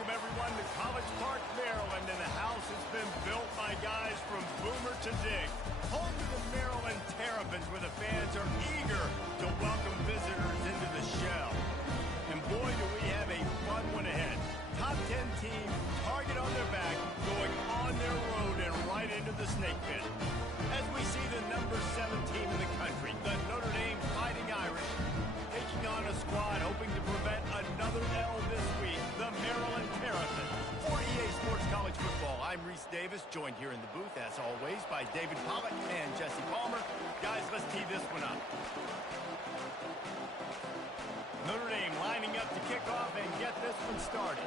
welcome everyone to College Park, Maryland, and the house has been built by guys from Boomer to Dig. Home to the Maryland Terrapins, where the fans are eager to welcome visitors into the shell. And boy, do we have a fun one ahead. Top 10 team, target on their back, going on their road and right into the snake pit. As we see the number 7 team in the country, the Notre Dame Fighting Irish, taking on a squad hoping to prevent another L this week, the Maryland Terrapins. For EA Sports College Football, I'm Reese Davis, joined here in the booth, as always, by David Pollock and Jesse Palmer. Guys, let's tee this one up. Notre Dame lining up to kick off and get this one started.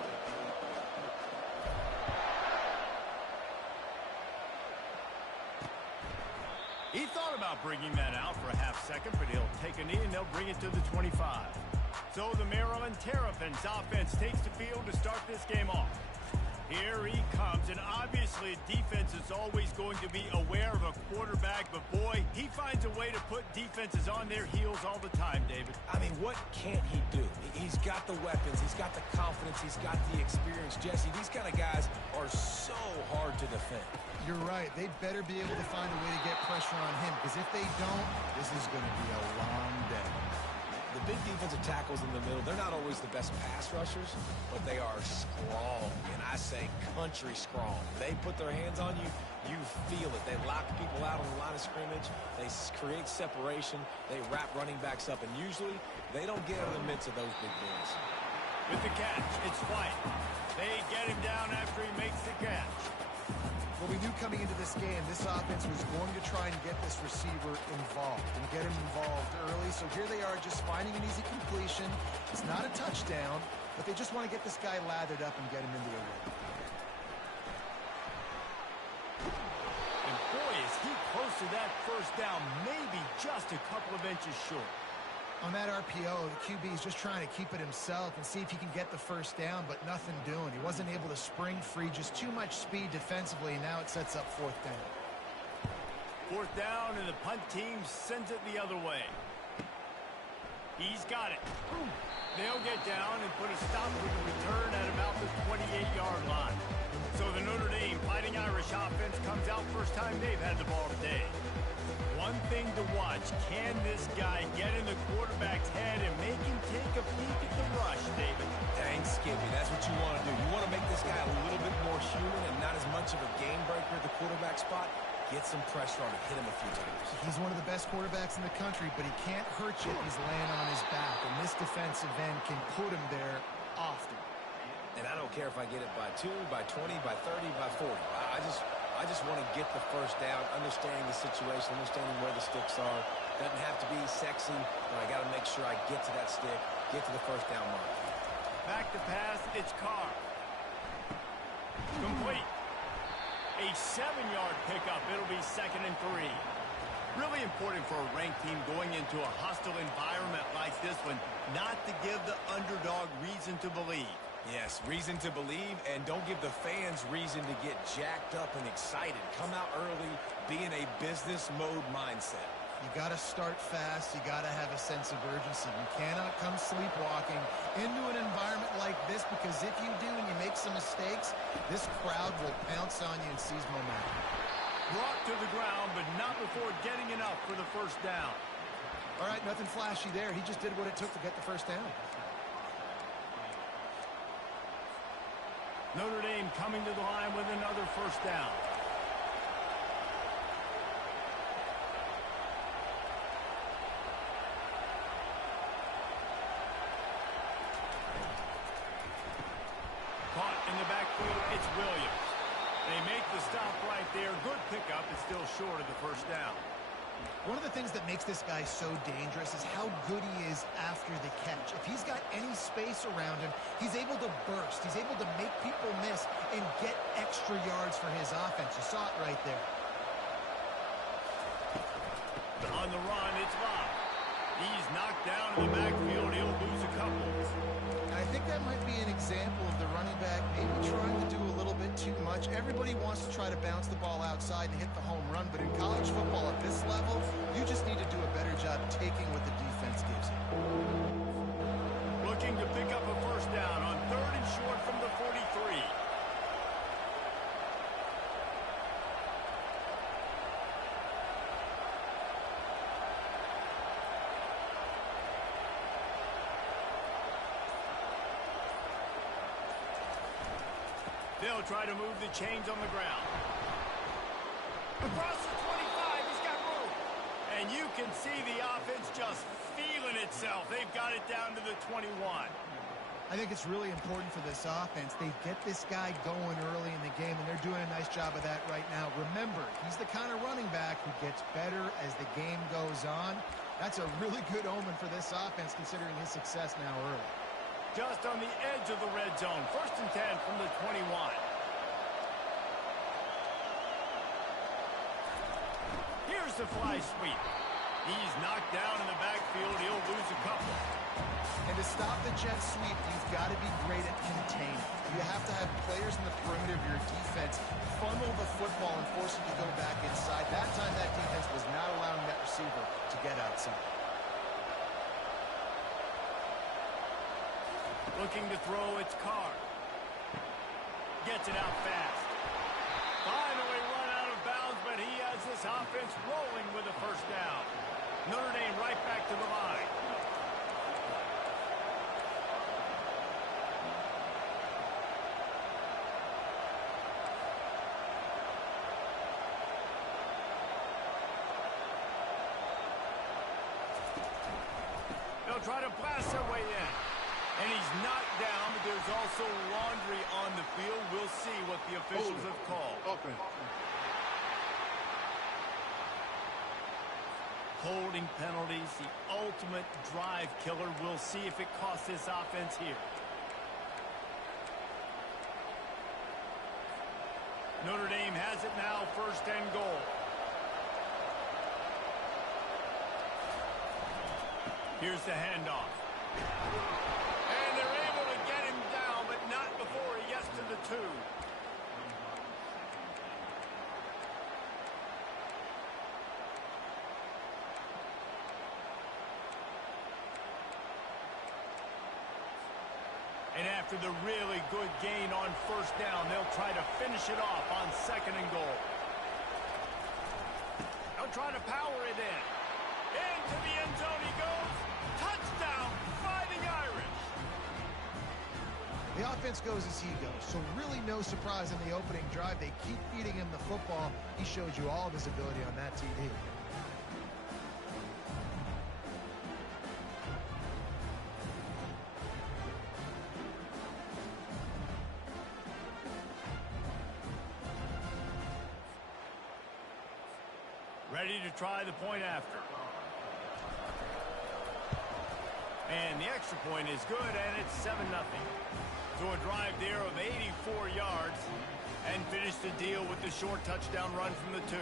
He thought about bringing that out for a half second, but he'll take a knee and they'll bring it to the 25. So the Maryland Terrapins offense takes the field to start this game off. Here he comes, and obviously defense is always going to be aware of a quarterback, but boy, he finds a way to put defenses on their heels all the time, David. I mean, what can't he do? He's got the weapons, he's got the confidence, he's got the experience. Jesse, these kind of guys are so hard to defend. You're right. They'd better be able to find a way to get pressure on him, because if they don't, this is going to be a long day. The big defensive tackles in the middle, they're not always the best pass rushers, but they are strong, and I say country strong. They put their hands on you, you feel it. They lock people out on the line of scrimmage. They create separation. They wrap running backs up, and usually they don't get in the midst of those big boys. With the catch, it's White. They get him down after he makes the catch. Well, we knew coming into this game, this offense was going to try and get this receiver involved and get him involved early. So here they are just finding an easy completion. It's not a touchdown, but they just want to get this guy lathered up and get him into the rhythm. And boy, is he close to that first down, maybe just a couple of inches short. On that RPO, the QB is just trying to keep it himself and see if he can get the first down, but nothing doing. He wasn't able to spring free, just too much speed defensively, and now it sets up fourth down. Fourth down, and the punt team sends it the other way. He's got it. They'll get down and put a stop with the return at about the 28-yard line. So the Notre Dame Fighting Irish offense comes out first time they've had the ball today. One thing to watch, can this guy get in the quarterback's head and make him take a peek at the rush, David? Dang, Skippy, that's what you want to do. You want to make this guy a little bit more human and not as much of a game breaker at the quarterback spot. Get some pressure on him, hit him a few times. He's one of the best quarterbacks in the country, but he can't hurt you if he's laying on his back, and this defensive end can put him there often. And I don't care if I get it by 2, by 20, by 30, by 40. I just want to get the first down, understanding the situation, understanding where the sticks are. Doesn't have to be sexy, but I got to make sure I get to that stick, get to the first down mark. Back to pass, it's Carr. Complete. A 7-yard pickup. It'll be 2nd and 3. Really important for a ranked team going into a hostile environment like this one, not to give the underdog reason to believe. Yes, reason to believe, and don't give the fans reason to get jacked up and excited. Come out early, be in a business mode mindset. You got to start fast. You got to have a sense of urgency. You cannot come sleepwalking into an environment like this, because if you do and you make some mistakes, this crowd will pounce on you and seize momentum. Brought to the ground, but not before getting enough for the first down. All right, nothing flashy there. He just did what it took to get the first down. Notre Dame coming to the line with another first down. Caught in the backfield, it's Williams. They make the stop right there. Good pickup, it's still short of the first down. One of the things that makes this guy so dangerous is how good he is after the catch. If he's got any space around him, he's able to burst. He's able to make people miss and get extra yards for his offense. You saw it right there. On the run, it's Locke. He's knocked down in the backfield. He'll lose a couple. I think that might be an example of the running back maybe trying to do a little bit too much. Everybody wants to try to bounce the ball outside and hit the home run, but in college football at this level, you just need to do a better job taking what the defense gives you. Looking to pick up a first down on 3rd and short from the 43. They'll try to move the chains on the ground. Across the 25, he's got room. And you can see the offense just feeling itself. They've got it down to the 21. I think it's really important for this offense. They get this guy going early in the game, and they're doing a nice job of that right now. Remember, he's the kind of running back who gets better as the game goes on. That's a really good omen for this offense, considering his success now early. Just on the edge of the red zone. 1st and 10 from the 21. Here's the fly sweep. He's knocked down in the backfield. He'll lose a couple. And to stop the jet sweep, you've got to be great at containing. You have to have players in the perimeter of your defense funnel the football and force it to go back inside. That time, that defense was not allowing that receiver to get outside. Looking to throw, it's Carr. Gets it out fast. Finally run out of bounds, but he has this offense rolling with a 1st down. Notre Dame right back to the line. They'll try to blast their way in. And he's knocked down, but there's also laundry on the field. We'll see what the officials have called. Open. Holding penalties, the ultimate drive killer. We'll see if it costs this offense here. Notre Dame has it now, 1st and goal. Here's the handoff. And they're able to get him down, but not before he gets to the 2. And after the really good gain on 1st down, they'll try to finish it off on 2nd and goal. They'll try to power it in. Into the end zone he goes. Touchdown, Fighting Irish. The offense goes as he goes, so really no surprise in the opening drive. They keep feeding him the football. He showed you all of his ability on that TD. Ready to try the point after. And the extra point is good, and it's 7-0. So a drive there of 84 yards and finish the deal with the short touchdown run from the 2.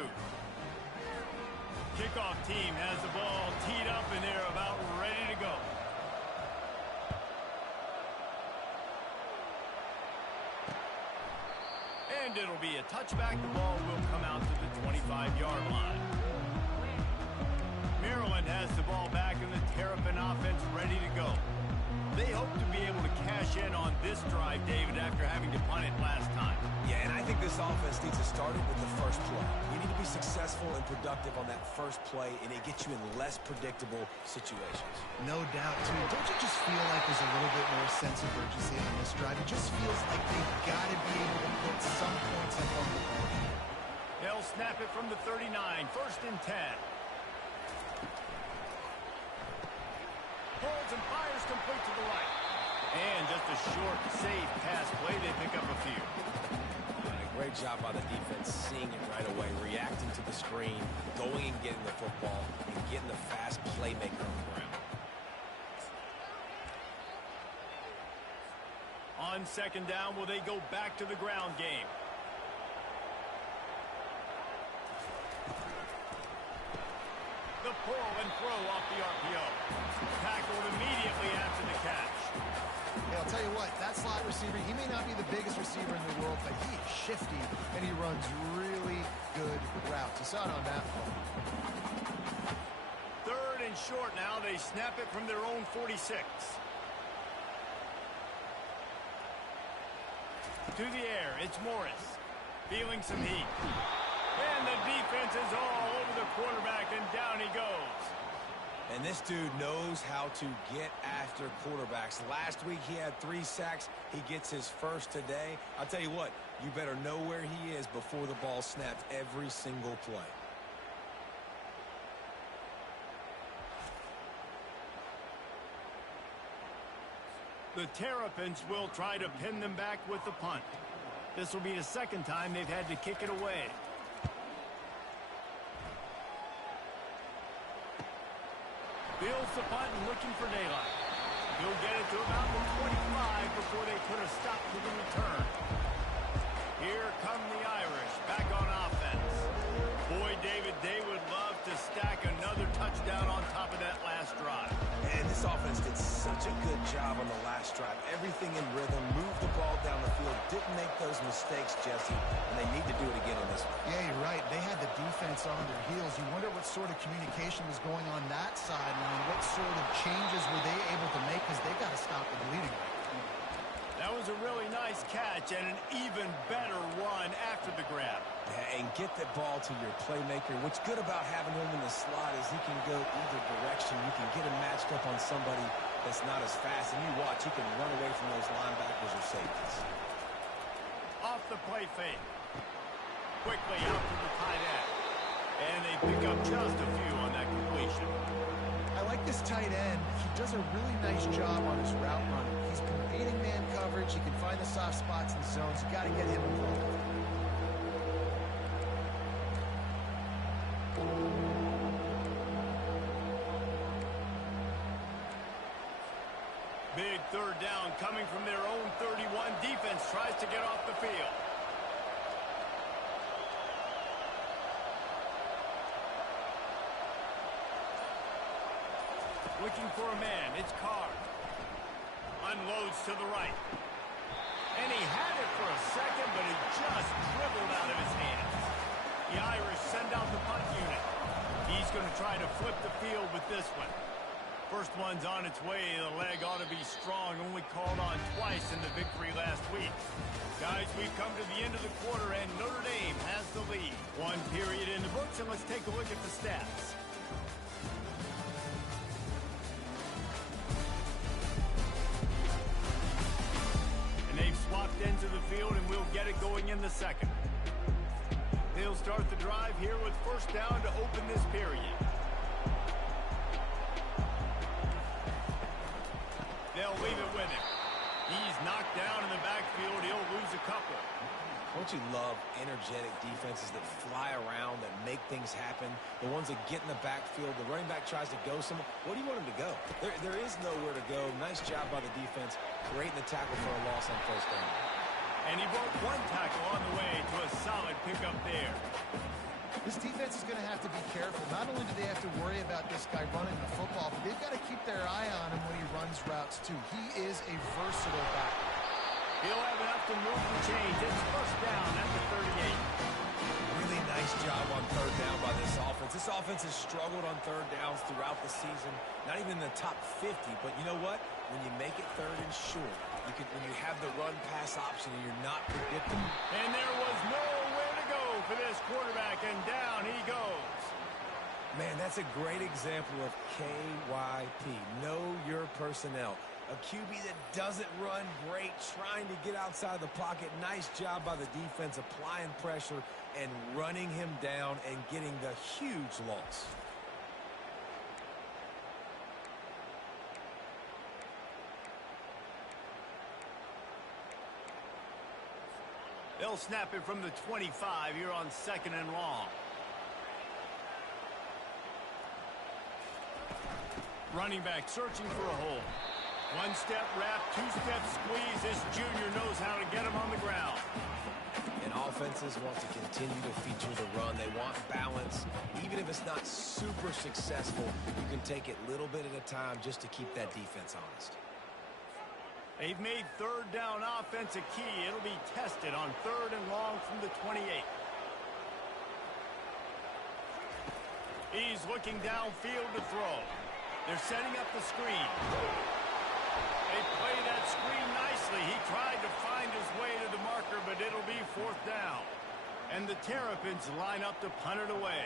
Kickoff team has the ball teed up, and they're about ready to go. And it'll be a touchback. The ball will come out to the 25-yard line. Maryland has the ball back, and the Terrapin offense ready to go. They hope to be able to cash in on this drive, David, after having to punt it last time. Yeah, and I think this offense needs to start it with the first play. You need to be successful and productive on that first play, and it gets you in less predictable situations. No doubt, too. Don't you just feel like there's a little bit more sense of urgency on this drive? It just feels like they've got to be able to put some points up on the board. They'll snap it from the 39, 1st and 10. Pulls and fires complete to the right. And just a short, safe pass play. They pick up a few. Great job by the defense, seeing it right away, reacting to the screen, going and getting the football, and getting the fast playmaker on the ground. On 2nd down, will they go back to the ground game? The pull and throw off the RPO. Tackled immediately after the catch. Hey, I'll tell you what, that slot receiver, he may not be the biggest receiver in the world, but he is shifty, and he runs really good routes. You saw it on that play. 3rd and short now. They snap it from their own 46. To the air, it's Morris. Feeling some heat. And the defense is all over the quarterback, and down he goes. And this dude knows how to get after quarterbacks. Last week he had 3 sacks. He gets his first today. I'll tell you what, you better know where he is before the ball snaps every single play. The Terrapins will try to pin them back with the punt. This will be the second time they've had to kick it away. Fields the punt and looking for daylight. He'll get it to about the 25 before they put a stop to the return. Here come the Irish back on offense. Boy, David, they would love to stack another touchdown on top of that last drive. And this offense did such a good job on the last drive. Everything in rhythm, moved the ball down the field, didn't make those mistakes, Jesse, and they need to do it again on this one. Yeah, you're right. They had the defense on their heels. You wonder what sort of communication was going on that sideline. What sort of changes were they able to make, because they got to stop the bleeding. That was a really nice catch and an even better run after the grab. Yeah, and get the ball to your playmaker. What's good about having him in the slot is he can go either direction. You can get him matched up on somebody that's not as fast, and you watch, he can run away from those linebackers or safeties. Off the play fake. Quickly out to the tight end. And they pick up just a few on that completion. I like this tight end. He does a really nice job on his route running. He's beating man coverage. He can find the soft spots and zones. You got to get him involved. Big third down coming from their own 31. Defense tries to get off the field. Looking for a man. It's Carr. Unloads to the right. And he had it for a second, but it just dribbled out of his hands. The Irish send out the punt unit. He's going to try to flip the field with this one. First one's on its way. The leg ought to be strong. Only called on twice in the victory last week. Guys, we've come to the end of the quarter, and Notre Dame has the lead. One period in the books, and let's take a look at the stats. Swapped into the field, and we'll get it going in the second. They'll start the drive here with first down to open this period. They'll leave it with him. He's knocked down in the backfield. He'll lose a couple. Don't you love energetic defenses that fly around, that make things happen? The ones that get in the backfield, the running back tries to go somewhere. Where do you want him to go? There is nowhere to go. Nice job by the defense, creating the tackle for a loss on first down. And he broke one tackle on the way to a solid pickup there. This defense is going to have to be careful. Not only do they have to worry about this guy running the football, but they've got to keep their eye on him when he runs routes, too. He is a versatile back. He'll have enough to move the chains. It's first down at the 38. Really nice job on third down by this offense. This offense has struggled on third downs throughout the season. Not even in the top 50, but you know what? When you make it third and short, when you have the run-pass option and you're not predictable. And there was nowhere to go for this quarterback, and down he goes. Man, that's a great example of KYP. Know your personnel. A QB that doesn't run great, trying to get outside the pocket. Nice job by the defense, applying pressure and running him down and getting the huge loss. They'll snap it from the 25 here on second and long. Running back searching for a hole. One-step wrap, two-step squeeze. This junior knows how to get him on the ground. And offenses want to continue to feature the run. They want balance. Even if it's not super successful, you can take it little bit at a time just to keep that defense honest. They've made third down offense a key. It'll be tested on third and long from the 28. He's looking downfield to throw. They're setting up the screen. They play that screen nicely. He tried to find his way to the marker, but it'll be fourth down. And the Terrapins line up to punt it away.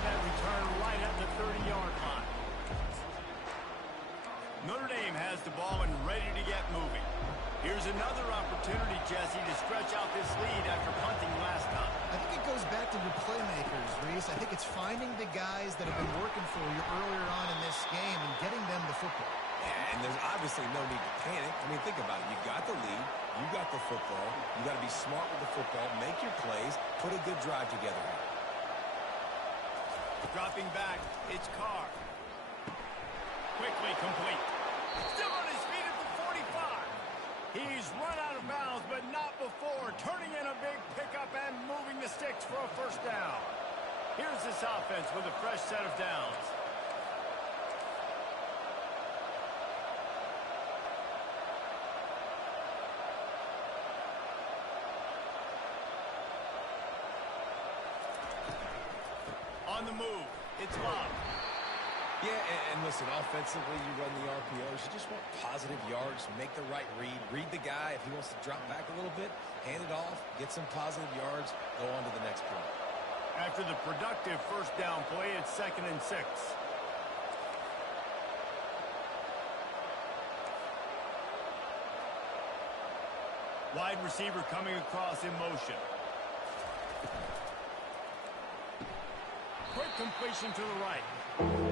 with that return right at the 30-yard line. Notre Dame has the ball and ready to get moving. Here's another opportunity, Jesse, to stretch out this lead after punting last time. I think it goes back to your playmakers, Reese. I think it's finding the guys that have been working for you earlier on in this game and getting them the football. Yeah, and there's obviously no need to panic. I mean, think about it. You got the lead. You got the football. You got to be smart with the football. Make your plays. Put a good drive together. Dropping back, it's Carr. Quickly complete. Still on his feet at the 45. He's run out of bounds, but not before. Turning in a big pickup and moving the sticks for a first down. Here's this offense with a fresh set of downs. On the move, it's Love. Yeah, and listen, offensively, you run the RPOs. You just want positive yards, make the right read. Read the guy. If he wants to drop back a little bit, hand it off, get some positive yards, go on to the next play. After the productive first down play, it's 2nd and 6. Wide receiver coming across in motion. Quick completion to the right.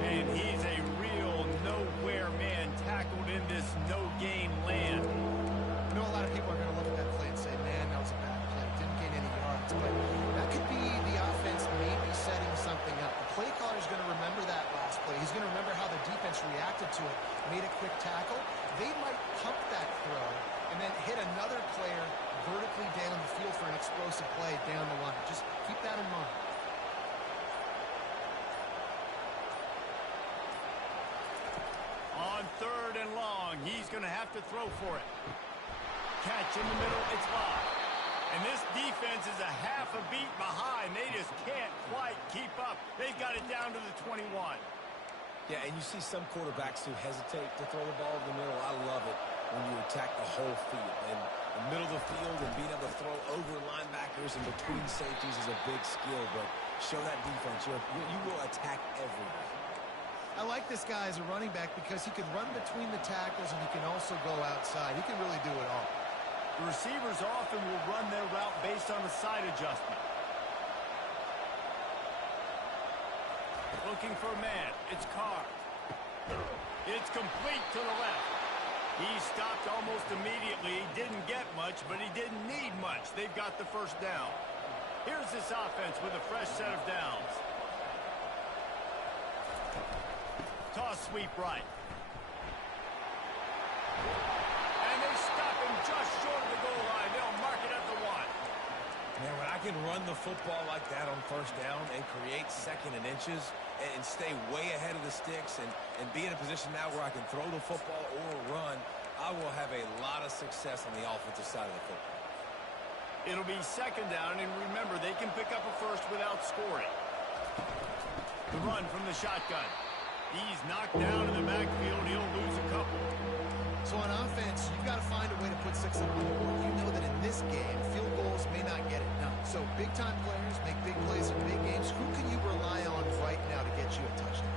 And he's a real nowhere man tackled in this no-gain land. I know a lot of people are going to look at that play and say, man, that was a bad play. Didn't gain any yards. But that could be the offense maybe setting something up. The play caller is going to remember that last play. He's going to remember how the defense reacted to it, made a quick tackle. They might pump that throw and then hit another player vertically down the field for an explosive play down the line. Just keep that in mind. On 3rd and long, he's going to have to throw for it. Catch in the middle, it's Love. And this defense is a half a beat behind. They just can't quite keep up. They've got it down to the 21. Yeah, and you see some quarterbacks who hesitate to throw the ball in the middle. I love it when you attack the whole field. And the middle of the field and being able to throw over linebackers and between safeties is a big skill. But show that defense. You will attack everywhere. I like this guy as a running back because he can run between the tackles and he can also go outside. He can really do it all. The receivers often will run their route based on a side adjustment. Looking for a man. It's Carr. It's complete to the left. He stopped almost immediately. He didn't get much, but he didn't need much. They've got the first down. Here's this offense with a fresh set of downs. Toss sweep right. And they stop him just short of the goal line. They'll mark it at the 1. Man, when I can run the football like that on first down and create 2nd and inches and stay way ahead of the sticks and be in a position now where I can throw the football or run, I will have a lot of success on the offensive side of the football. It'll be 2nd down, and remember, they can pick up a first without scoring. The run from the shotgun. He's knocked down in the backfield. He'll lose a couple. So on offense, you've got to find a way to put 6 up on the board. You know that in this game, field goals may not get it done. So big-time players make big plays in big games. Who can you rely on right now to get you a touchdown?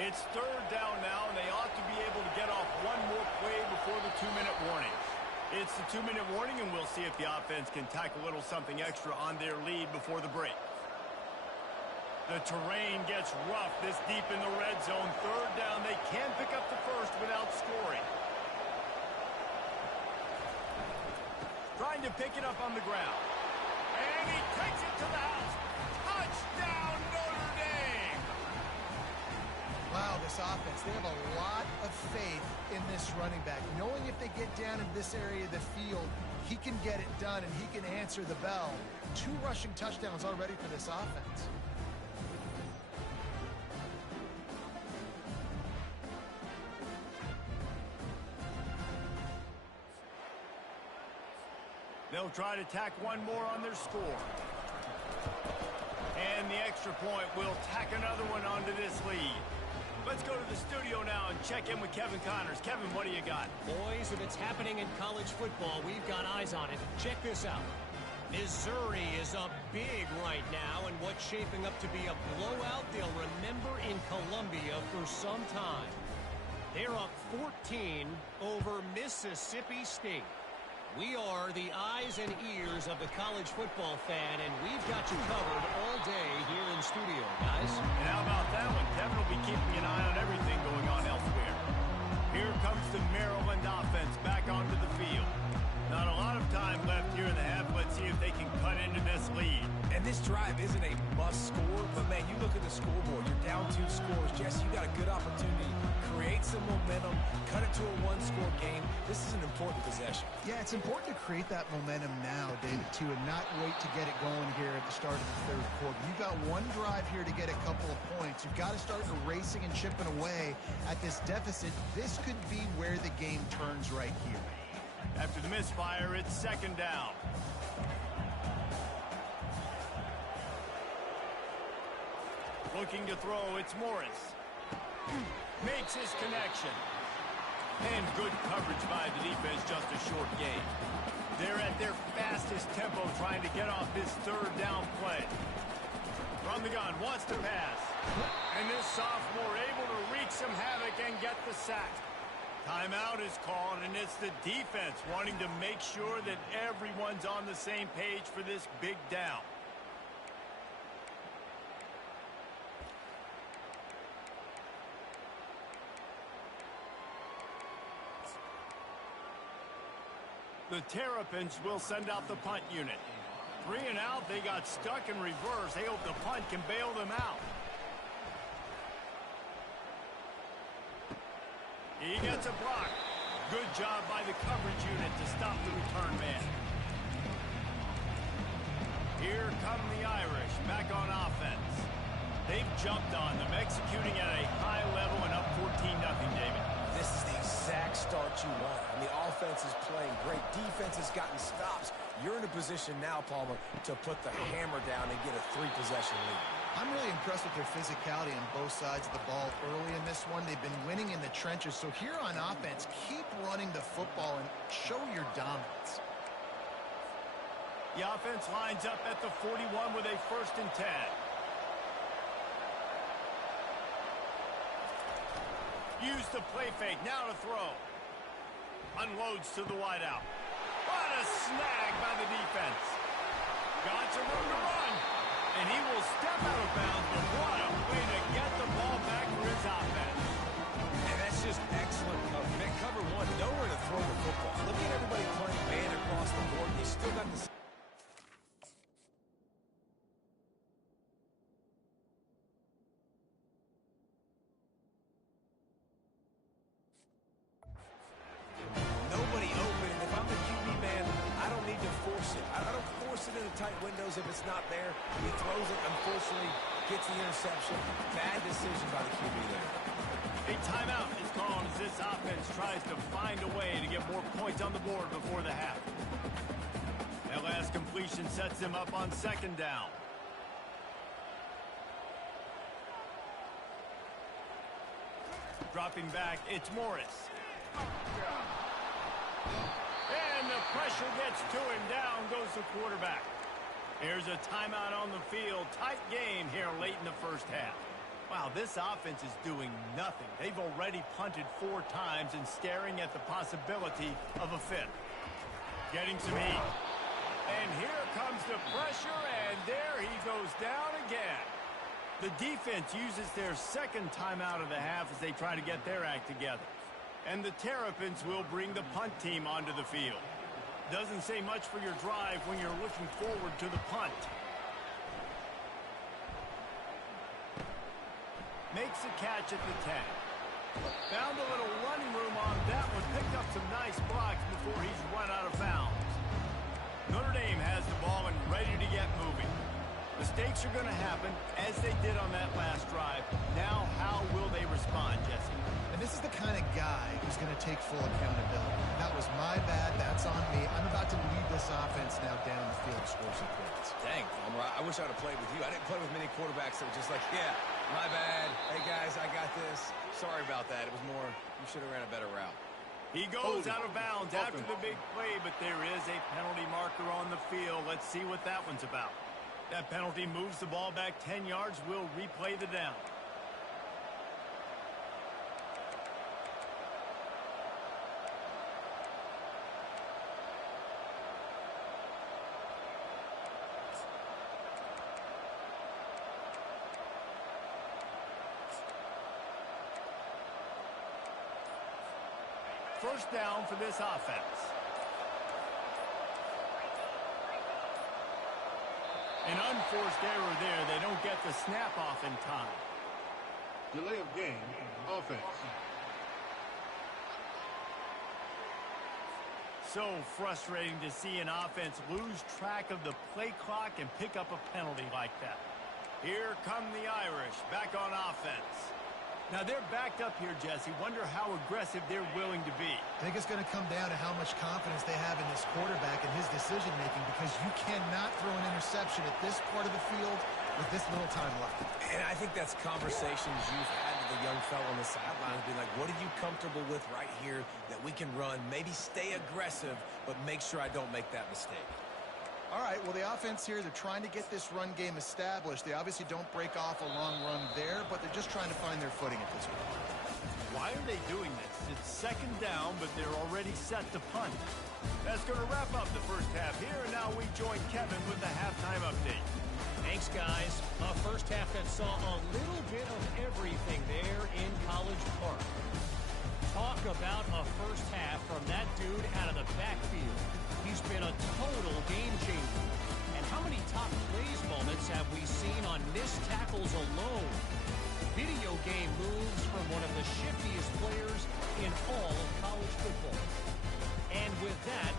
It's 3rd down now, and they ought to be able to get off one more play before the 2-minute warning. It's the 2-minute warning, and we'll see if the offense can tack a little something extra on their lead before the break. The terrain gets rough this deep in the red zone. 3rd down, they can pick up the first without scoring. Trying to pick it up on the ground. And he takes it to the house. Touchdown, Notre Dame! Wow, this offense, they have a lot of faith in this running back. Knowing if they get down in this area of the field, he can get it done and he can answer the bell. 2 rushing touchdowns already for this offense. They'll try to tack one more on their score. And the extra point will tack another one onto this lead. Let's go to the studio now and check in with Kevin Connors. Kevin, what do you got? Boys, if it's happening in college football, we've got eyes on it. Check this out. Missouri is up big right now, and what's shaping up to be a blowout they'll remember in Columbia for some time. They're up 14 over Mississippi State. We are the eyes and ears of the college football fan, and we've got you covered all day here in studio, guys. And how about that one? Kevin will be keeping an eye on everything going on elsewhere. Here comes the Maryland offense back onto the field. Not a lot of time left here in the half. Let's see if they can cut into this lead. And this drive isn't a must score, but man, you look at the scoreboard. You're down 2 scores. Jesse, you got a good opportunity. Create some momentum. Cut it to a 1-score game. This is an important possession. Yeah, it's important to create that momentum now, David, too, and not wait to get it going here at the start of the third quarter. You've got one drive here to get a couple of points. You've got to start erasing and chipping away at this deficit. This could be where the game turns right here. After the misfire, it's second down. Looking to throw, it's Morris. Makes his connection. And good coverage by the defense, just a short gain. They're at their fastest tempo trying to get off this third down play. From the gun, wants to pass. And this sophomore able to wreak some havoc and get the sack. Timeout is called, and it's the defense wanting to make sure that everyone's on the same page for this big down. The Terrapins will send out the punt unit. 3 and out, they got stuck in reverse. They hope the punt can bail them out. He gets a block. Good job by the coverage unit to stop the return man. Here come the Irish back on offense. They've jumped on them, executing at a high level and up 14-0, David. This is the exact start you want. And the offense is playing great. Defense has gotten stops. You're in a position now, Palmer, to put the hammer down and get a 3-possession lead. I'm really impressed with their physicality on both sides of the ball early in this one. They've been winning in the trenches. So here on offense, keep running the football and show your dominance. The offense lines up at the 41 with a 1st and 10. Use the play fake, now to throw. Unloads to the wideout. What a snag by the defense. Got some room to run. And he will step out of bounds, but what a way to get the ball back for his offense. And that's just excellent cover. Man, cover 1, nowhere to throw the football. Look at everybody playing man across the board. He's still got the... tight windows if it's not there. He throws it, unfortunately, gets the interception. Bad decision by the QB there. A timeout is called as this offense tries to find a way to get more points on the board before the half. That last completion sets him up on 2nd down. Dropping back, it's Morris. And the pressure gets to him. Down goes the quarterback. Here's a timeout on the field. Tight game here late in the first half. Wow, this offense is doing nothing. They've already punted 4 times and staring at the possibility of a 5th. Getting some heat. And here comes the pressure, and there he goes down again. The defense uses their 2nd timeout of the half as they try to get their act together. And the Terrapins will bring the punt team onto the field. Doesn't say much for your drive when you're looking forward to the punt. Makes a catch at the 10. Found a little running room on that one. Picked up some nice blocks before he's run out of bounds. Notre Dame has the ball and ready to get moving. Mistakes are going to happen, as they did on that last drive. Now, how will they respond, Jesse? And this is the kind of guy who's going to take full accountability. That was my bad. That's on me. I'm about to lead this offense now down the field to score some points. Dang, I wish I would have played with you. I didn't play with many quarterbacks that were just like, yeah, my bad. Hey, guys, I got this. Sorry about that. It was more, you should have ran a better route. He goes out of bounds after the big play, but there is a penalty marker on the field. Let's see what that one's about. That penalty moves the ball back 10 yards. We'll replay the down. First down for this offense. An unforced error there. They don't get the snap off in time. Delay of game, offense. So frustrating to see an offense lose track of the play clock and pick up a penalty like that. Here come the Irish back on offense. Now, they're backed up here, Jesse. Wonder how aggressive they're willing to be. I think it's going to come down to how much confidence they have in this quarterback and his decision-making, because you cannot throw an interception at this part of the field with this little time left. And I think that's conversations you've had with the young fellow on the sideline. Be like, what are you comfortable with right here that we can run? Maybe stay aggressive, but make sure I don't make that mistake. All right, well, the offense here, they're trying to get this run game established. They obviously don't break off a long run there, but they're just trying to find their footing at this point. Why are they doing this? It's second down, but they're already set to punt. That's going to wrap up the first half here, and now we join Kevin with the halftime update. Thanks, guys. A first half that saw a little bit of everything there in College Park. Talk about a first half from that dude out of the backfield. He's been a total game changer. And how many top plays moments have we seen on missed tackles alone? Video game moves from one of the shiftiest players in all of college football. And with that,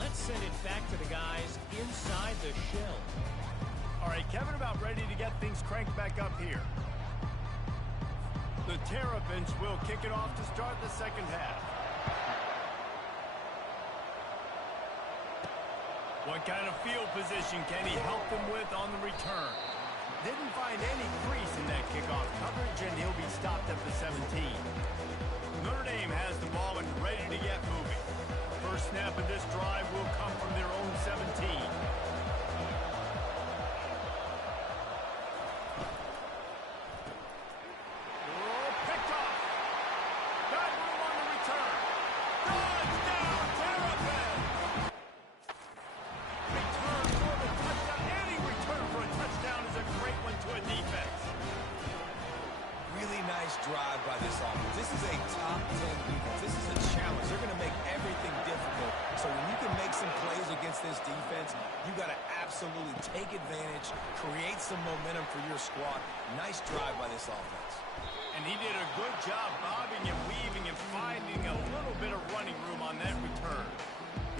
let's send it back to the guys inside the shell. All right, Kevin, about ready to get things cranked back up here. The Terrapins will kick it off to start the second half. What kind of field position can he help them with on the return? Didn't find any crease in that kickoff coverage, and he'll be stopped at the 17. Notre Dame has the ball and ready to get moving. First snap of this drive will come from their own 17. Drive by this offense. This is a top 10 defense. This is a challenge. They're going to make everything difficult. So when you can make some plays against this defense, you got to absolutely take advantage, create some momentum for your squad. Nice drive by this offense. And he did a good job bobbing and weaving and finding a little bit of running room on that return.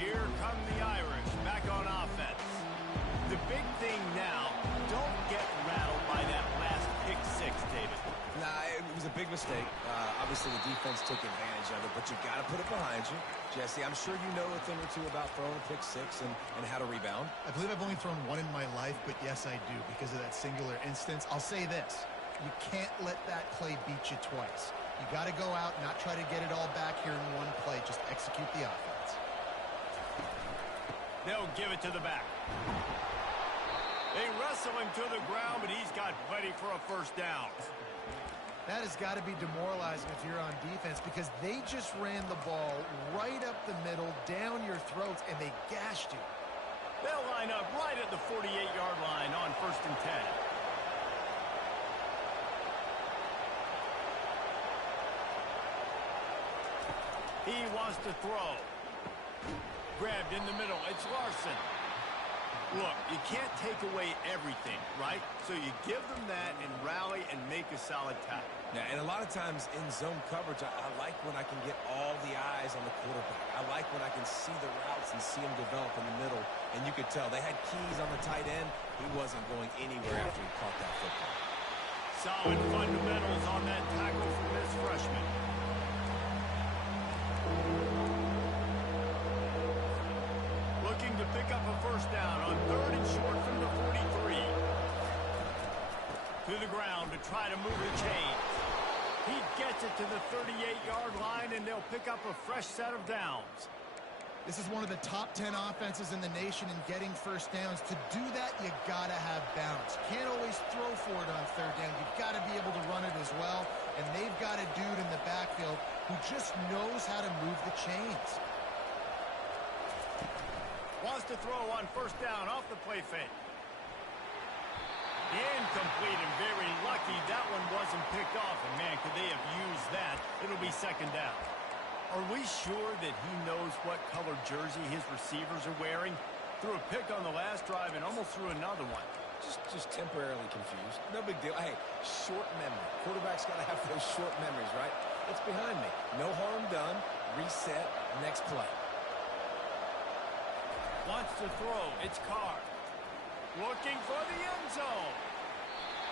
Here come the Irish back on offense. The big thing now, don't get rattled by that last pick six, David. Nah, it was a big mistake. Obviously, the defense took advantage of it, but you got to put it behind you. Jesse, I'm sure you know a thing or two about throwing a pick six and how to rebound. I believe I've only thrown one in my life, but yes, I do, because of that singular instance. I'll say this. You can't let that play beat you twice. You got to go out, not try to get it all back here in one play. Just execute the offense. They'll give it to the back. They wrestle him to the ground, but he's got plenty for a first down. That has got to be demoralizing if you're on defense, because they just ran the ball right up the middle, down your throats, and they gashed you. They'll line up right at the 48-yard line on 1st and 10. He wants to throw. Grabbed in the middle. It's Larson. Look, you can't take away everything, right? So you give them that and rally and make a solid tackle. Yeah, and a lot of times in zone coverage, I like when I can get all the eyes on the quarterback. I like when I can see the routes and see them develop in the middle. And you could tell they had keys on the tight end. He wasn't going anywhere after he caught that football. Solid fundamentals on that tackle from this freshman. Looking to pick up a first down on 3rd and short from the 43. To the ground to try to move the chains. He gets it to the 38-yard line, and they'll pick up a fresh set of downs. This is one of the top 10 offenses in the nation in getting first downs. To do that, you got to have balance. You can't always throw for it on 3rd down. You've got to be able to run it as well. And they've got a dude in the backfield who just knows how to move the chains. Wants to throw on first down off the play fake. Incomplete, and very lucky that one wasn't picked off. And, man, could they have used that? It'll be 2nd down. Are we sure that he knows what color jersey his receivers are wearing? Threw a pick on the last drive and almost threw another one. Just temporarily confused. No big deal. Hey, short memory. Quarterback's got to have those short memories, right? It's behind me. No harm done. Reset. Next play. Wants to throw. It's Carr. Looking for the end zone.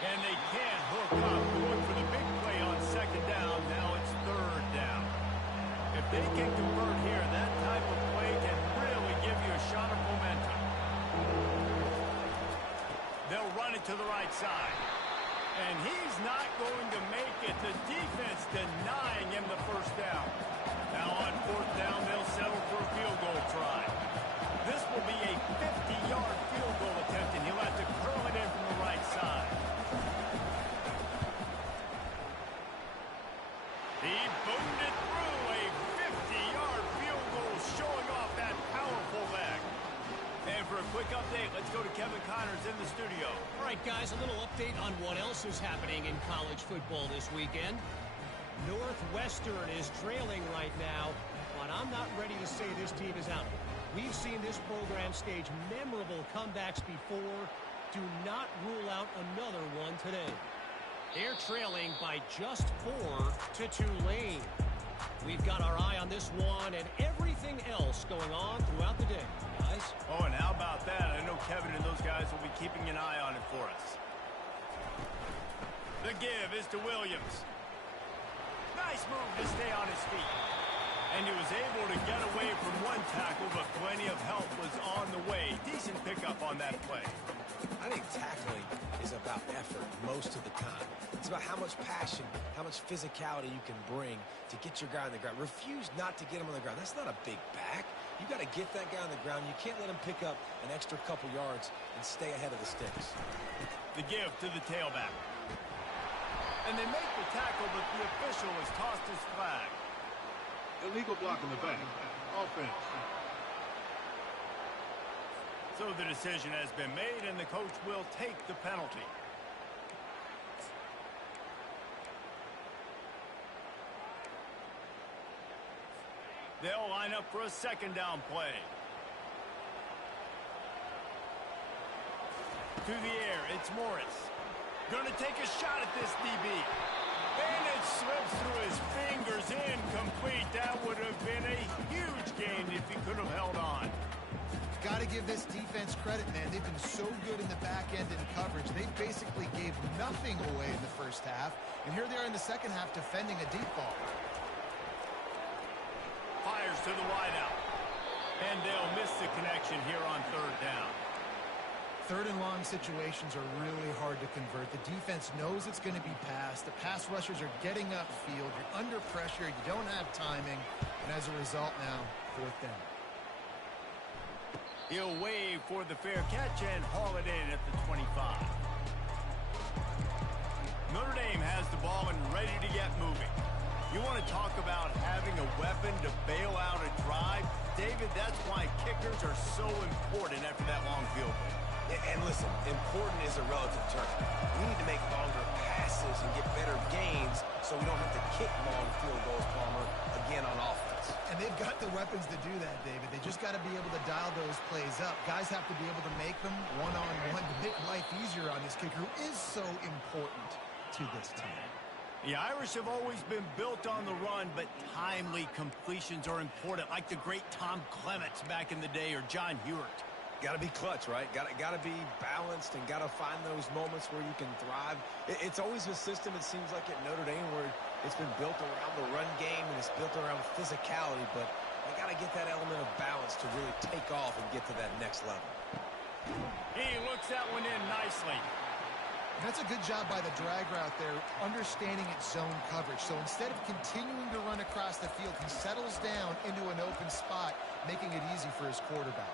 And they can't hook up. Going for the big play on 2nd down. Now it's 3rd down. If they can convert here, that type of play can really give you a shot of momentum. They'll run it to the right side. And he's not going to make it. The defense denying him the first down. Now on 4th down, they'll settle for a field goal try. This will be a 50-yard field goal attempt, and he'll have to curl it in from the right side. He boomed it through. A 50-yard field goal showing off that powerful leg. And for a quick update, let's go to Kevin Connors in the studio. All right, guys, a little update on what else is happening in college football this weekend. Northwestern is trailing right now, but I'm not ready to say this team is out. We've seen this program stage memorable comebacks before. Do not rule out another one today. They're trailing by just 4 to Tulane. We've got our eye on this one and everything else going on throughout the day, guys. Oh, and how about that? I know Kevin and those guys will be keeping an eye on it for us. The give is to Williams. Nice move to stay on his feet. And he was able to get away from one tackle, but plenty of help was on the way. Decent pickup on that play. I think tackling is about effort most of the time. It's about how much passion, how much physicality you can bring to get your guy on the ground. Refuse not to get him on the ground. That's not a big back. You got to get that guy on the ground. You can't let him pick up an extra couple yards and stay ahead of the sticks. The give to the tailback. And they make the tackle, but the official has tossed his flag. Illegal block in the back. Offense. So the decision has been made, and the coach will take the penalty. They'll line up for a 2nd down play. To the air, it's Morris. Gonna take a shot at this DB. And it slips through his fingers, incomplete. That would have been a huge gain if he could have held on. Got to give this defense credit, man. They've been so good in the back end in coverage. They basically gave nothing away in the first half. And here they are in the second half defending a deep ball. Fires to the wideout. And they'll miss the connection here on 3rd down. 3rd and long situations are really hard to convert. The defense knows it's going to be passed. The pass rushers are getting upfield. You're under pressure. You don't have timing. And as a result now, 4th down. He'll wave for the fair catch and haul it in at the 25. Notre Dame has the ball and ready to get moving. You want to talk about having a weapon to bail out a drive? David, that's why kickers are so important after that long field goal. And listen, important is a relative term. We need to make longer passes and get better gains so we don't have to kick long field goals, Palmer, again on offense. And they've got the weapons to do that, David. They just got to be able to dial those plays up. Guys have to be able to make them one-on-one to make life easier on this kicker, who is so important to this team. The Irish have always been built on the run, but timely completions are important, like the great Tom Clements back in the day or John Hewart. Got to be clutch, right? Got to be balanced and got to find those moments where you can thrive. It's always a system, it seems like, at Notre Dame where it's been built around the run game and it's built around physicality, but they got to get that element of balance chance to really take off and get to that next level. He looks that one in nicely. That's a good job by the drag route there, understanding its zone coverage. So instead of continuing to run across the field, he settles down into an open spot, making it easy for his quarterback.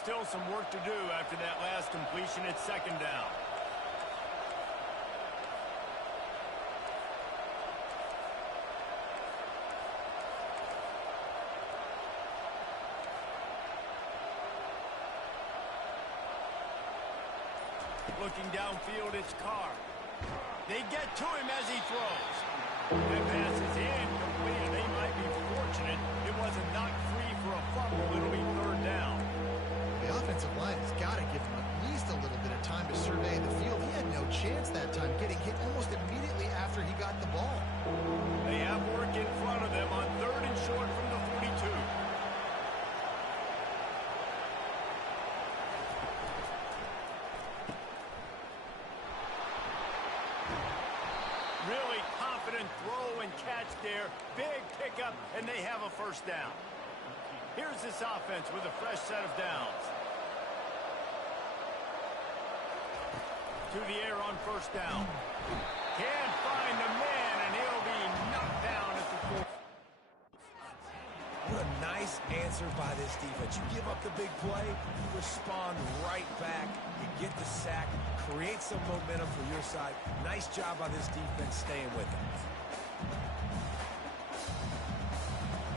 Still some work to do after that last completion at second down. Looking downfield, it's Carr. They get to him as he throws. That pass is incomplete. They might be fortunate it wasn't knocked free for a fumble. It'll be third down. The offensive line has got to give him at least a little bit of time to survey the field. He had no chance that time, getting hit almost immediately after he got the ball. They have work in front of them on third and short from the 42. Really confident throw and catch there. Big pickup, and they have a first down. Here's this offense with a fresh set of downs. To the air on first down. Can't find the man, and he'll be knocked down at the 4. What a nice answer by this defense. You give up the big play, you respond right back, you get the sack, create some momentum for your side. Nice job by this defense staying with it.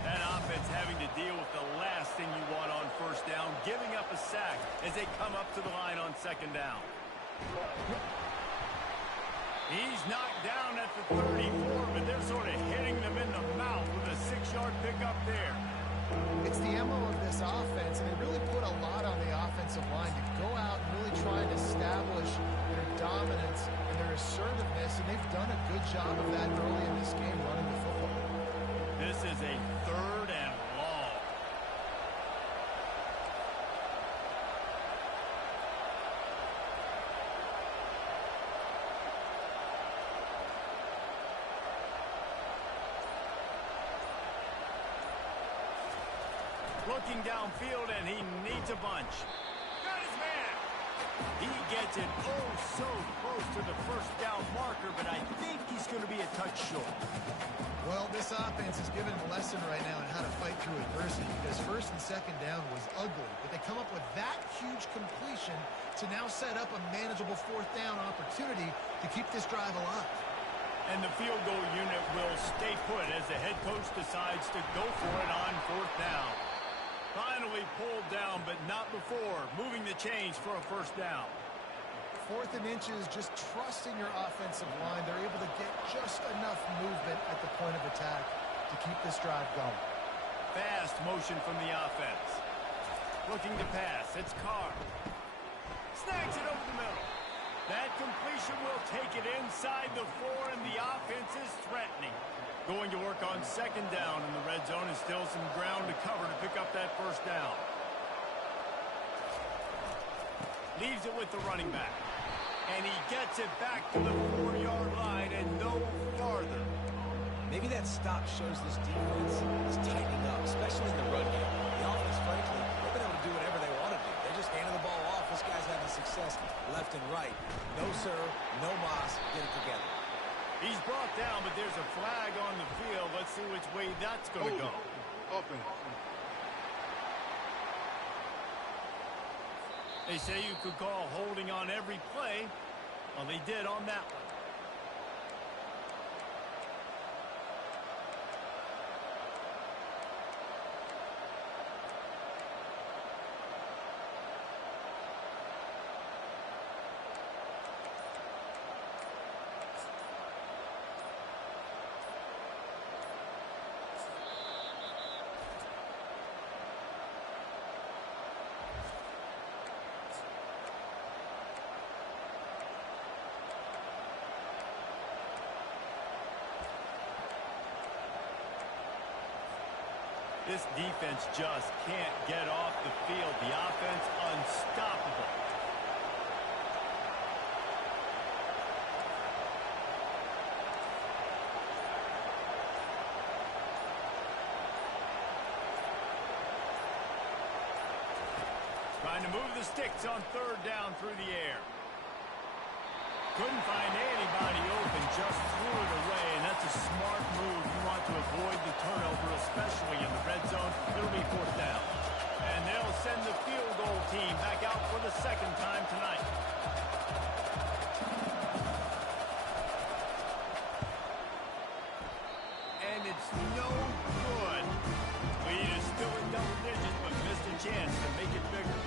That offense having to deal with the last thing you want on first down, giving up a sack as they come up to the line on second down. He's knocked down at the 34, but they're sort of hitting them in the mouth with a 6-yard pickup there. It's the MO of this offense, and they really put a lot on the offensive line to go out and really try and establish their dominance and their assertiveness, and they've done a good job of that early in this game running the football. This is a third and long. Looking downfield, and he needs a bunch. Got his man. He gets it so close to the first down marker, but I think he's going to be a touch short. Well, this offense is giving a lesson right now on how to fight through adversity, because first and second down was ugly, but they come up with that huge completion to now set up a manageable fourth down opportunity to keep this drive alive. And the field goal unit will stay put as the head coach decides to go for it on fourth down. Finally pulled down, but not before moving the chains for a first down. Fourth and inches, just trusting your offensive line. They're able to get just enough movement at the point of attack to keep this drive going. Fast motion from the offense. Looking to pass. It's Carr. Snags it over the middle. That completion will take it inside the 4, and the offense is threatening. Going to work on second down in the red zone, and still some ground to cover to pick up that first down. Leaves it with the running back. And he gets it back to the 4-yard line and no farther. Maybe that stop shows this defense is tightening up, especially in the run game. The offense, frankly, they've been able to do whatever they want to do. They just handed the ball off. This guy's having success left and right. No, sir, no mas, get it together. He's brought down, but there's a flag on the field. Let's see which way that's going to go. Offense. They say you could call holding on every play. Well, they did on that one. This defense just can't get off the field. The offense unstoppable. Trying to move the sticks on third down through the air. Couldn't find anybody open, just threw it away, and that's a smart move. You want to avoid the turnover, especially in the red zone. It'll be fourth down. And they'll send the field goal team back out for the second time tonight. And it's no good. Lead is still in double digits, but missed a chance to make it bigger.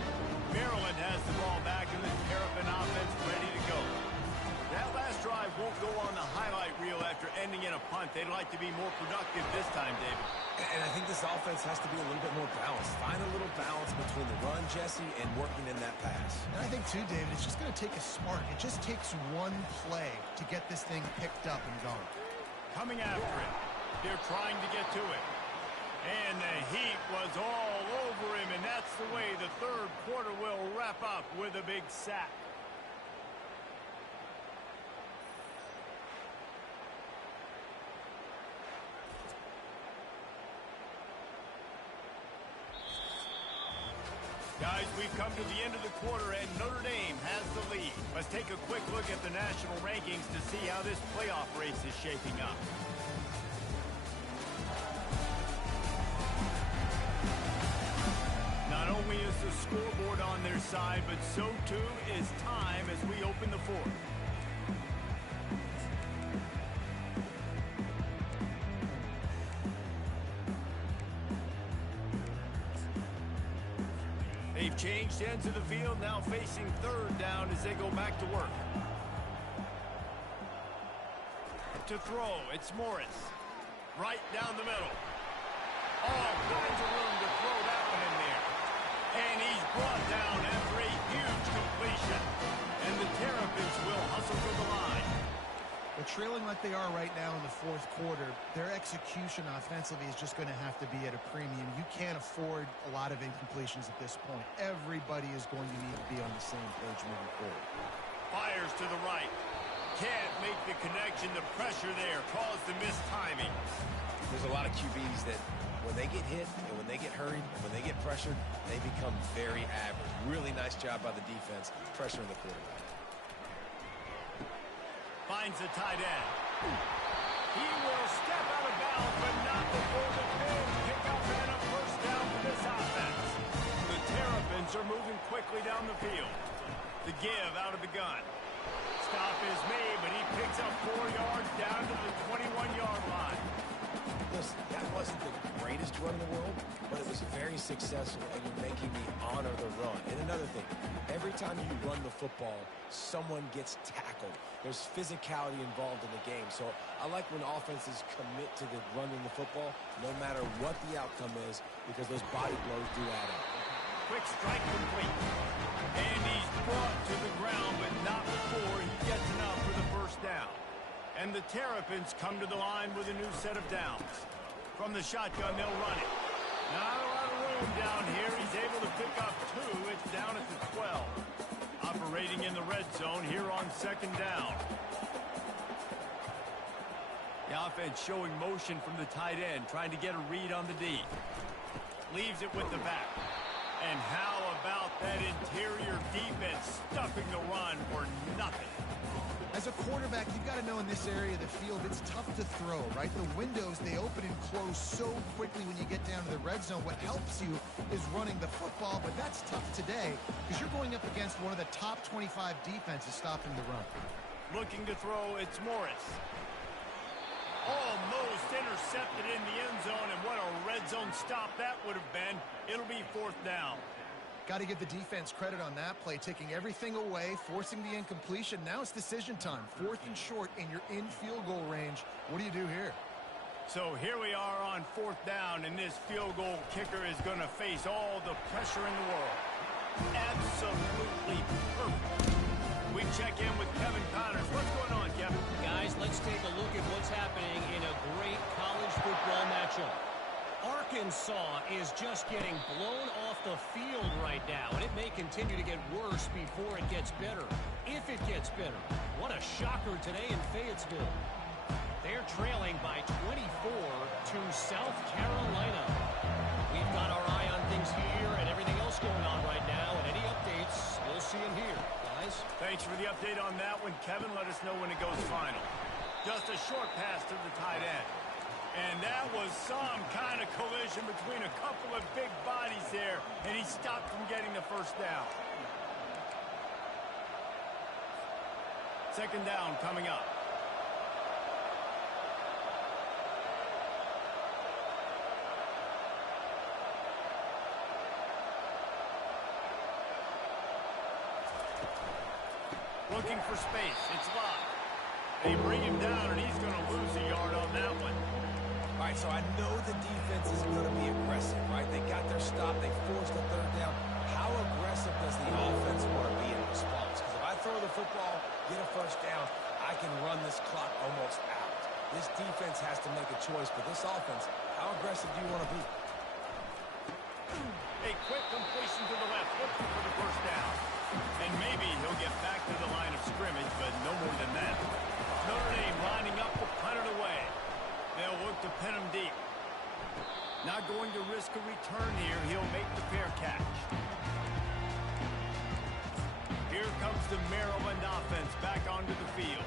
Maryland has the ball back, and the Terrapin offense ready to go. That last drive won't go on the highlight reel after ending in a punt. They'd like to be more productive this time, David. And I think this offense has to be a little bit more balanced. Find a little balance between the run, Jesse, and working in that pass. And I think, too, David, it's just going to take a spark. It just takes one play to get this thing picked up and going. Coming after it. They're trying to get to it. And the heat was all over him, and that's the way the third quarter will wrap up with a big sack. Guys, we've come to the end of the quarter, and Notre Dame has the lead. Let's take a quick look at the national rankings to see how this playoff race is shaping up. Not only is the scoreboard on their side, but so too is time as we open the fourth. They've changed ends of the field, now facing third down as they go back to work. To throw, it's Morris. Right down the middle. All kinds of room to throw that one in there. And he's brought down after a huge completion. And the Terrapins will hustle to the line. But trailing like they are right now in the fourth quarter, their execution offensively is just going to have to be at a premium. You can't afford a lot of incompletions at this point. Everybody is going to need to be on the same page moving forward. Fires to the right. Can't make the connection. The pressure there caused the missed timing. There's a lot of QBs that when they get hit and when they get hurried and when they get pressured, they become very average. Really nice job by the defense pressuring the quarterback. Finds the tight end. He will step out of bounds, but not before the big pickup and a first down for this offense. The Terrapins are moving quickly down the field. The give out of the gun. Stop is made, but he picks up 4 yards down to the 21-yard line. Listen, that wasn't the greatest run in the world, but it was very successful, and you're making me honor the run. And another thing, every time you run the football, someone gets tackled. There's physicality involved in the game. So I like when offenses commit to the running the football, no matter what the outcome is, because those body blows do add up. Quick strike complete. And he's brought to the ground, but not before he gets enough for the first down. And the Terrapins come to the line with a new set of downs. From the shotgun, they'll run it. Not a lot of room down here. He's able to pick up 2. It's down at the 12. Operating in the red zone here on second down. The offense showing motion from the tight end, trying to get a read on the D. Leaves it with the back. And how about that interior defense stuffing the run for nothing? As a quarterback, you've got to know in this area of the field, it's tough to throw, right? The windows, they open and close so quickly when you get down to the red zone. What helps you is running the football, but that's tough today because you're going up against one of the top 25 defenses stopping the run. Looking to throw, it's Morris. Almost intercepted in the end zone, and what a red zone stop that would have been. It'll be fourth down. Got to give the defense credit on that play, taking everything away, forcing the incompletion. Now it's decision time. 4th and short, and you're in field goal range. What do you do here? So here we are on 4th down, and this field goal kicker is going to face all the pressure in the world. Absolutely perfect. We check in with Kevin Connors. What's going on, Kevin? Guys, let's take a look at what's happening in a great college football matchup. Arkansas is just getting blown off the field right now, and it may continue to get worse before it gets better. If it gets better. What a shocker today in Fayetteville. They're trailing by 24 to South Carolina. We've got our eye on things here and everything else going on right now, and Thanks for the update on that one, Kevin. Let us know when it goes final. Just a short pass to the tight end. And that was some kind of collision between a couple of big bodies there, and he stopped from getting the first down. Second down coming up. Looking for space. It's locked. They bring him down, and he's going to lose a yard on that one. All right, so I know the defense is going to be aggressive, right? They got their stop. They forced the third down. How aggressive does the offense want to be in response? Because if I throw the football, get a first down, I can run this clock almost out. This defense has to make a choice, but this offense, how aggressive do you want to be? A quick completion to the left, looking for the first down. And maybe he'll get back to the line of scrimmage, but no more than that. Notre Dame lining up to punt it away. They'll look to pin him deep. Not going to risk a return here. He'll make the fair catch. Here comes the Maryland offense back onto the field.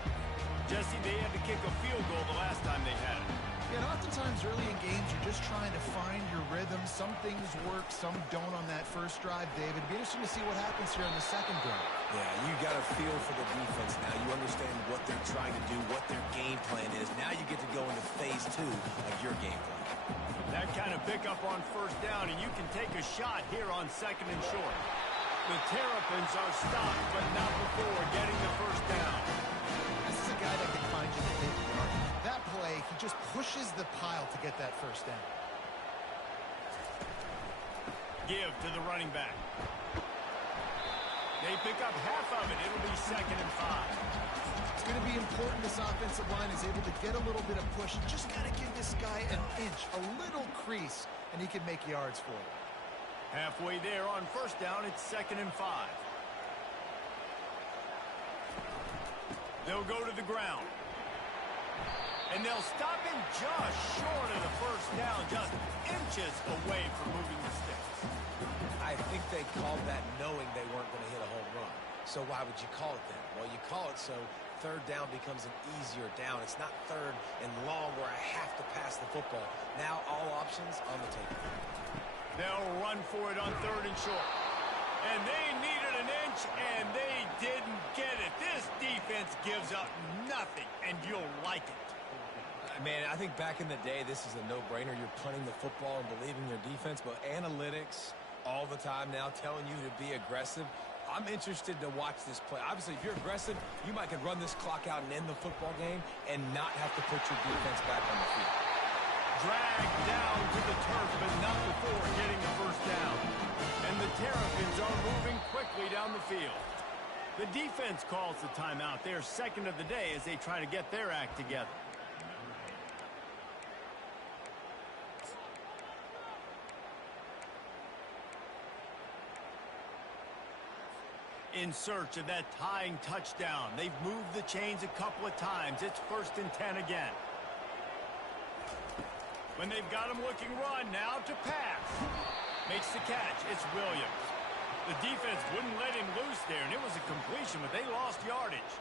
Jesse, they had to kick a field goal the last time they had it. Yeah, and oftentimes early in games, you're just trying to find your rhythm. Some things work, some don't on that first drive, David. It'd be interesting to see what happens here on the second drive. Yeah, you got a feel for the defense now. You understand what they're trying to do, what their game plan is. Now you get to go into phase 2 of your game plan. That kind of pickup on first down, and you can take a shot here on second and short. The Terrapins are stopped, but not before getting the first down. This is a guy that can find you the big yard. That play, he just pushes the pile to get that first down. Give to the running back. They pick up half of it. It'll be 2nd and 5. It's going to be important this offensive line is able to get a little bit of push. Just got to give this guy an inch, a little crease, and he can make yards for it. Halfway there on first down, it's 2nd and 5. They'll go to the ground. And they'll stop him just short of the first down, just inches away from moving the sticks. I think they called that knowing they weren't going to hit a home run. So why would you call it then? Well, you call it so third down becomes an easier down. It's not third and long where I have to pass the football. Now all options on the table. They'll run for it on 3rd and short. And they needed an inch, and they didn't get it. This defense gives up nothing, and you'll like it. Man, I think back in the day, this is a no-brainer. You're punting the football and believing your defense, but analytics all the time now telling you to be aggressive. I'm interested to watch this play. Obviously, if you're aggressive, you might could run this clock out and end the football game and not have to put your defense back on the field. Dragged down to the turf, but not before getting the first down. And the Terrapins are moving quickly down the field. The defense calls the timeout. They're second of the day as they try to get their act together. In search of that tying touchdown. They've moved the chains a couple of times. It's 1st and 10 again. When they've got him looking run, now to pass. Makes the catch. It's Williams. The defense wouldn't let him loose there, and it was a completion, but they lost yardage.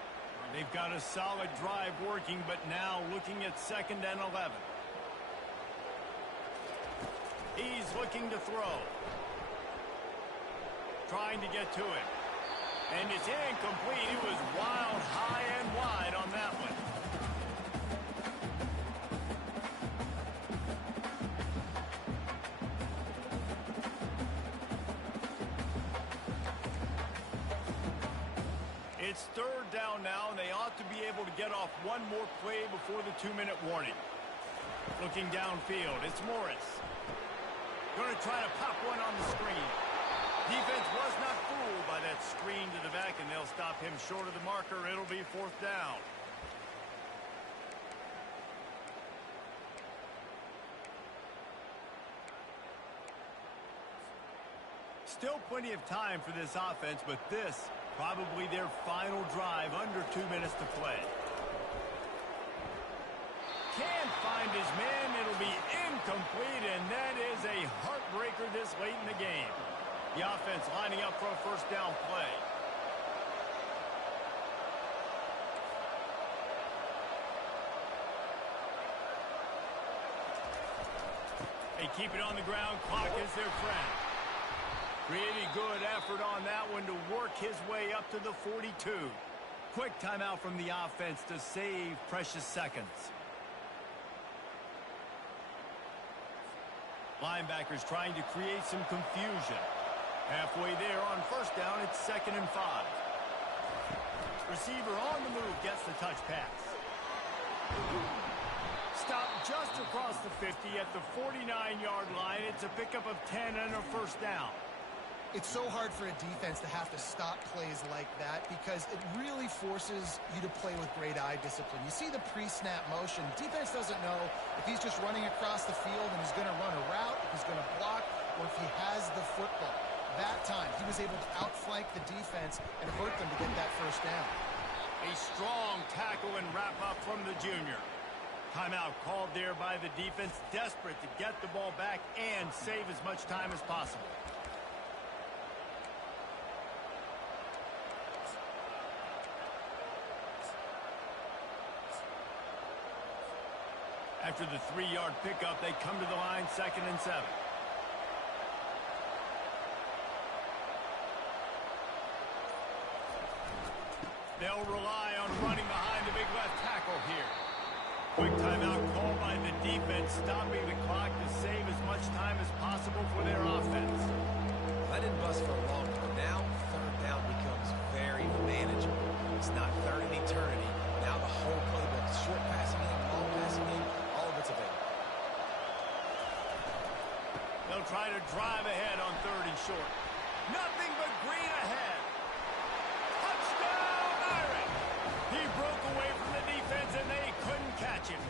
They've got a solid drive working, but now looking at 2nd and 11. He's looking to throw. Trying to get to it. And it's incomplete. It was wild, high, and wide on that one. It's 3rd down now, and they ought to be able to get off one more play before the 2-minute warning. Looking downfield, it's Morris. Going to try to pop one on the screen. Defense was not fooled by that screen to the back, and they'll stop him short of the marker. It'll be 4th down. Still plenty of time for this offense, but this probably their final drive under 2 minutes to play. Can't find his man. It'll be incomplete, and that is a heartbreaker this late in the game. The offense lining up for a first down play. They keep it on the ground. Clock is their friend. Pretty good effort on that one to work his way up to the 42. Quick timeout from the offense to save precious seconds. Linebackers trying to create some confusion. Halfway there on first down, it's 2nd and 5. Receiver on the move gets the touch pass. Stop just across the 50 at the 49-yard line. It's a pickup of 10 and a first down. It's so hard for a defense to have to stop plays like that because it really forces you to play with great eye discipline. You see the pre-snap motion. Defense doesn't know if he's just running across the field and he's going to run a route, if he's going to block, or if he has the football. That time, he was able to outflank the defense and hurt them to get that first down. A strong tackle and wrap up from the junior. Timeout called there by the defense, desperate to get the ball back and save as much time as possible. After the 3-yard pickup, they come to the line, 2nd and 7. They'll rely on running behind the big left tackle here. Quick timeout called by the defense, stopping the clock to save as much time as possible for their offense. That didn't bust for a long time. Now, 3rd down becomes very manageable. It's not 3rd and eternity. Now the whole playbook, short passing game, long passing game, all of it's available. They'll try to drive ahead on 3rd and short. Nothing but green ahead. Touchdown, Irish! He broke away from the defense and they couldn't catch him.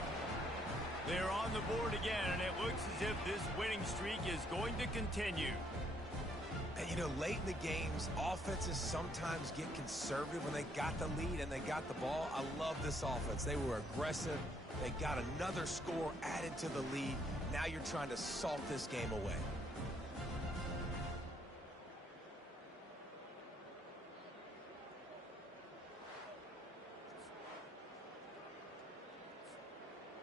They're on the board again, and it looks as if this winning streak is going to continue. And, you know, late in the games, offenses sometimes get conservative when they got the lead and they got the ball. I love this offense. They were aggressive. They got another score added to the lead. Now you're trying to salt this game away.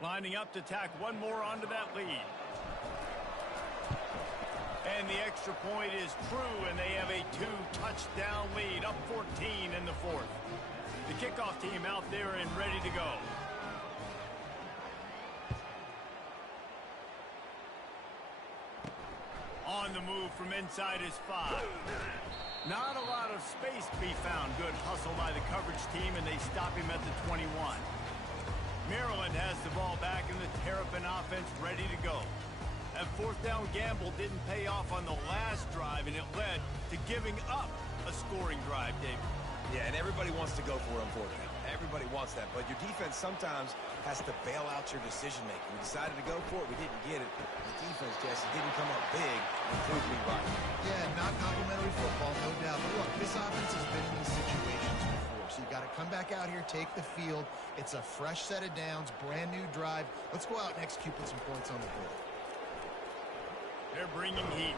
Lining up to tack one more onto that lead. And the extra point is true, and they have a 2-touchdown lead, up 14 in the 4th. The kickoff team out there and ready to go. On the move from inside is 5. Not a lot of space to be found. Good hustle by the coverage team, and they stop him at the 21. Maryland has the ball back, and the Terrapin offense ready to go. That 4th down gamble didn't pay off on the last drive, and it led to giving up a scoring drive, David. Yeah, and everybody wants to go for it on 4th down. Everybody wants that, but your defense sometimes has to bail out your decision-making. We decided to go for it. We didn't get it. The defense, Jesse, didn't come up big and prove me right. Yeah, not complimentary football, no doubt. But look, this offense has been in these situations before, so you got to come back out here, take the field. It's a fresh set of downs, brand new drive. Let's go out and execute with some points on the board. They're bringing heat.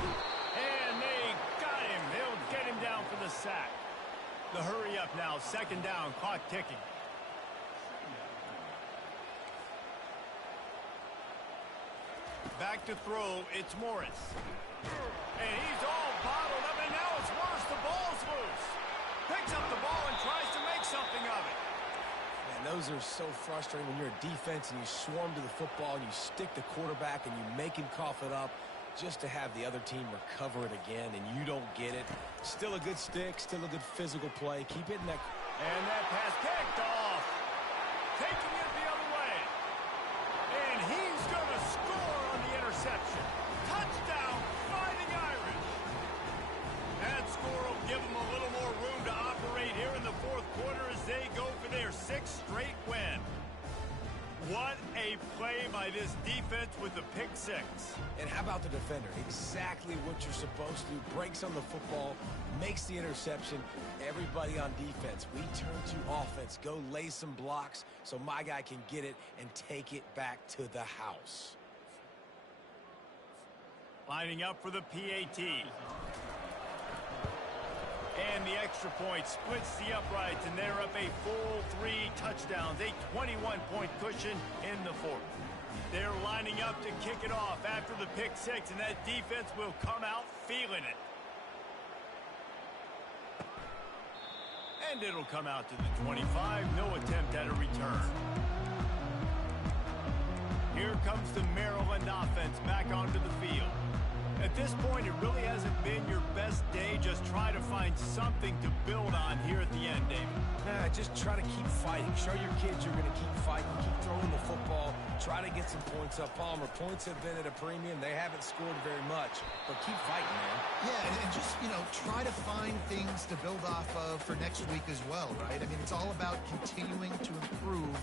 And they got him. They'll get him down for the sack. The hurry up now, 2nd down, clock ticking. Back to throw, it's Morris. And he's all bottled up, and now it's worse. The ball's loose. Picks up the ball and tries to make something of it. Man, those are so frustrating when you're a defense and you swarm to the football and you stick the quarterback and you make him cough it up just to have the other team recover it again, and you don't get it. Still a good stick, still a good physical play. Keep hitting that. And that pass picked off. Taking it the other way. And he's going to score on the interception. Touchdown, Fighting Irish. That score will give them a little more room to operate here in the 4th quarter as they go for their 6th straight win. What a play by this defense with the pick 6. And how about the defender? Exactly what you're supposed to do. Breaks on the football, makes the interception. Everybody on defense, we turn to offense. Go lay some blocks so my guy can get it and take it back to the house. Lining up for the PAT. And the extra point splits the uprights, and they're up a full 3 touchdowns, a 21-point cushion in the 4th. They're lining up to kick it off after the pick six, and that defense will come out feeling it. And it'll come out to the 25. No attempt at a return. Here comes the Maryland offense back onto the field. At this point, it really hasn't been your best day. Just try to find something to build on here at the end, David. Just try to keep fighting. Show your kids you're going to keep fighting. Keep throwing the football. Try to get some points up. Palmer, points have been at a premium. They haven't scored very much, but keep fighting, man. Yeah, and just, try to find things to build off of for next week as well, right? I mean, it's all about continuing to improve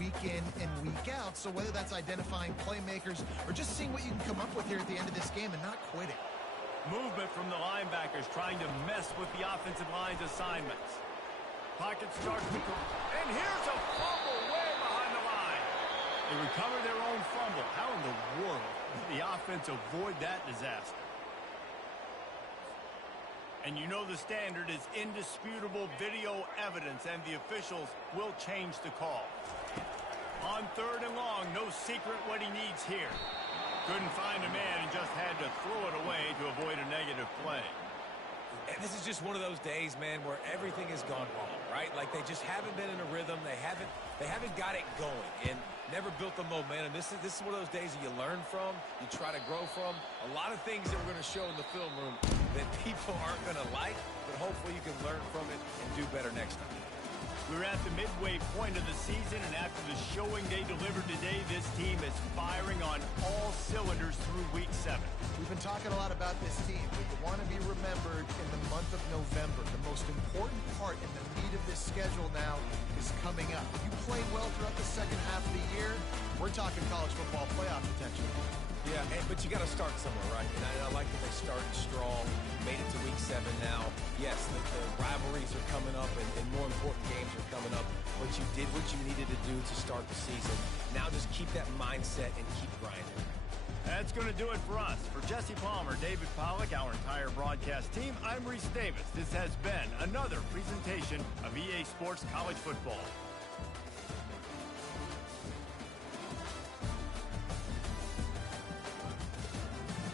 week in and week out. So whether that's identifying playmakers or just seeing what you can come up with here at the end of this game and not quitting. Movement from the linebackers trying to mess with the offensive line's assignments. Pocket starts to go. And here's a fumble way behind the line. They recover their own fumble. How in the world did the offense avoid that disaster? And you know the standard is indisputable video evidence, and the officials will change the call. On 3rd and long, no secret what he needs here. Couldn't find a man and just had to throw it away to avoid a negative play. And this is just one of those days, man, where everything has gone wrong, right? Like they just haven't been in a rhythm. They haven't got it going and never built the momentum. This is one of those days that you learn from, you try to grow from. A lot of things that we're going to show in the film room that people aren't going to like, but hopefully you can learn from it and do better next time. We're at the midway point of the season, and after the showing they delivered today, this team is firing on all cylinders through Week 7. We've been talking a lot about this team, but you want to be remembered in the month of November. The most important part in the meat of this schedule now is coming up. If you play well throughout the second half of the year, we're talking college football playoff potential. Yeah, but you got to start somewhere, right? And I like that they started strong, made it to Week 7 now. Yes, the rivalries are coming up, and more important games are coming up, but you did what you needed to do to start the season. Now just keep that mindset and keep grinding. That's going to do it for us. For Jesse Palmer, David Pollack, our entire broadcast team, I'm Reese Davis. This has been another presentation of EA Sports College Football.